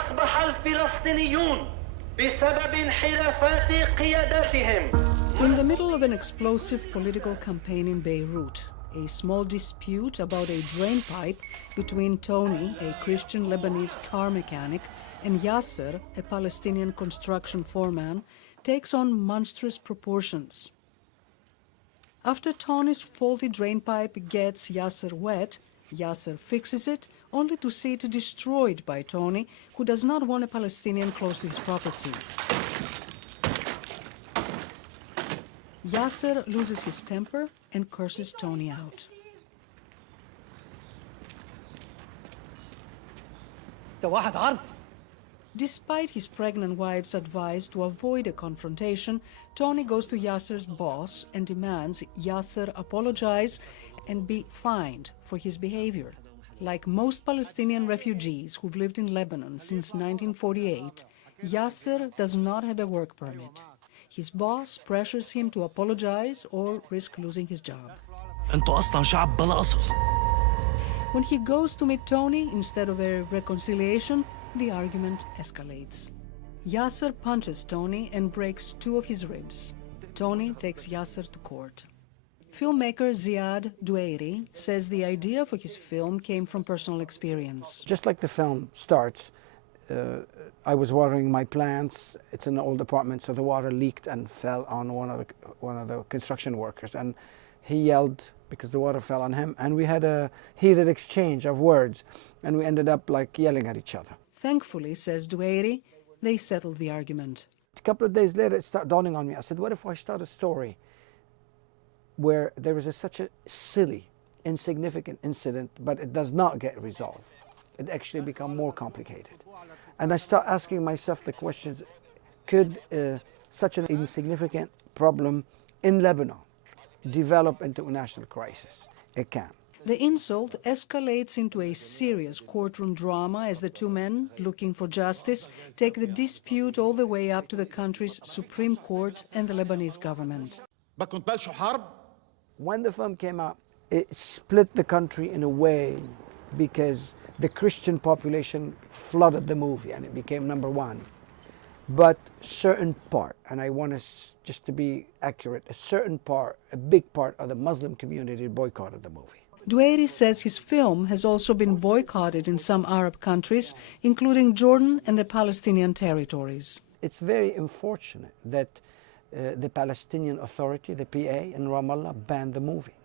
أصبح الفلسطينيون بسبب انحرافات قياداتهم. In the middle of an explosive political campaign in Beirut, a small dispute about a drain pipe between Tony, a Christian Lebanese car mechanic, and Yasser, a Palestinian construction foreman, takes on monstrous proportions. After Tony's faulty drain pipe gets Yasser wet, Yasser fixes it, only to see it destroyed by Tony, who does not want a Palestinian close to his property. Yasser loses his temper and curses Tony out. Despite his pregnant wife's advice to avoid a confrontation, Tony goes to Yasser's boss and demands Yasser apologize and be fined for his behavior. Like most Palestinian refugees who've lived in Lebanon since 1948, Yasser does not have a work permit. His boss pressures him to apologize or risk losing his job. When he goes to meet Tony instead of a reconciliation, the argument escalates. Yasser punches Tony and breaks 2 of his ribs. Tony takes Yasser to court. Filmmaker Ziad Doueiri says the idea for his film came from personal experience. Just like the film starts, I was watering my plants. It's an old apartment, so the water leaked and fell on one of the construction workers, and he yelled because the water fell on him, and we had a heated exchange of words, and we ended up like yelling at each other. Thankfully, says Doueiri, they settled the argument. A couple of days later, it started dawning on me. I said, what if I start a story where there is such a silly, insignificant incident, but it does not get resolved? It actually becomes more complicated. And I start asking myself the questions, could such an insignificant problem in Lebanon develop into a national crisis? It can. The insult escalates into a serious courtroom drama as the 2 men, looking for justice, take the dispute all the way up to the country's Supreme Court and the Lebanese government. When the film came out, it split the country in a way because the Christian population flooded the movie and it became #1. But certain part, and I want just to be accurate, a big part of the Muslim community boycotted the movie. Doueiri says his film has also been boycotted in some Arab countries, including Jordan and the Palestinian territories. It's very unfortunate that the Palestinian Authority, the PA in Ramallah, banned the movie.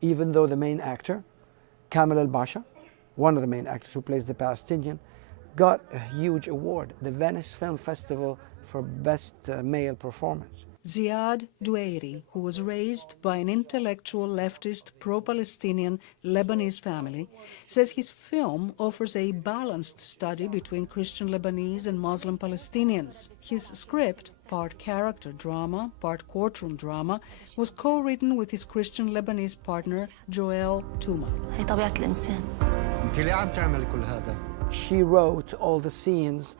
Even though the main actor, Kamel al-Basha, one of the main actors who plays the Palestinian, got a huge award, the Venice Film Festival for Best Male Performance. Ziad Doueiri, who was raised by an intellectual leftist pro-Palestinian Lebanese family, says his film offers a balanced study between Christian Lebanese and Muslim Palestinians. His script, part character drama, part courtroom drama, was co-written with his Christian Lebanese partner, Joel Tuma. She wrote all the scenes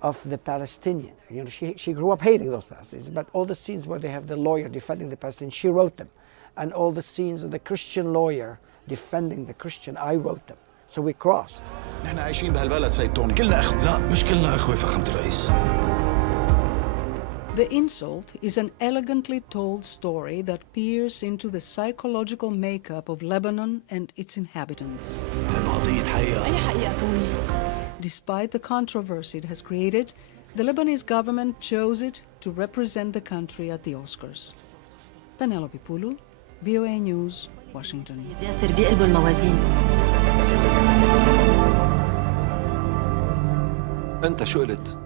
of the Palestinian. You know, she grew up hating those Palestinians, but all the scenes where they have the lawyer defending the Palestinians, she wrote them. And all the scenes of the Christian lawyer defending the Christian, I wrote them. So we crossed. The Insult is an elegantly told story that peers into the psychological makeup of Lebanon and its inhabitants. Despite the controversy it has created, the Lebanese government chose it to represent the country at the Oscars. Penelope Pulu, VOA News, Washington. أنت شو قلت؟